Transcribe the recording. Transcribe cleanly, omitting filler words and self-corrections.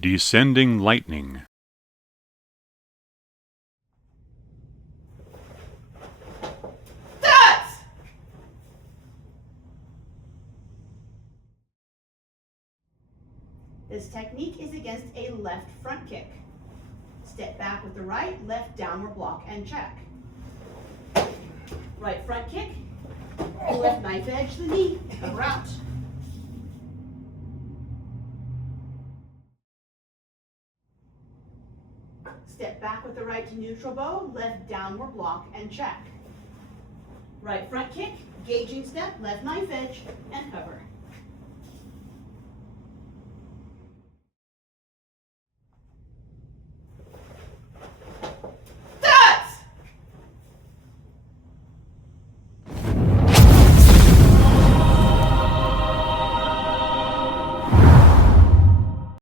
Descending lightning. This technique is against a left front kick. Step back with the right, left downward block and check. Right front kick, left knife edge the knee, cover out. Step back with the right to neutral bow, left downward block and check. Right front kick, gauging step, left knife edge, and cover.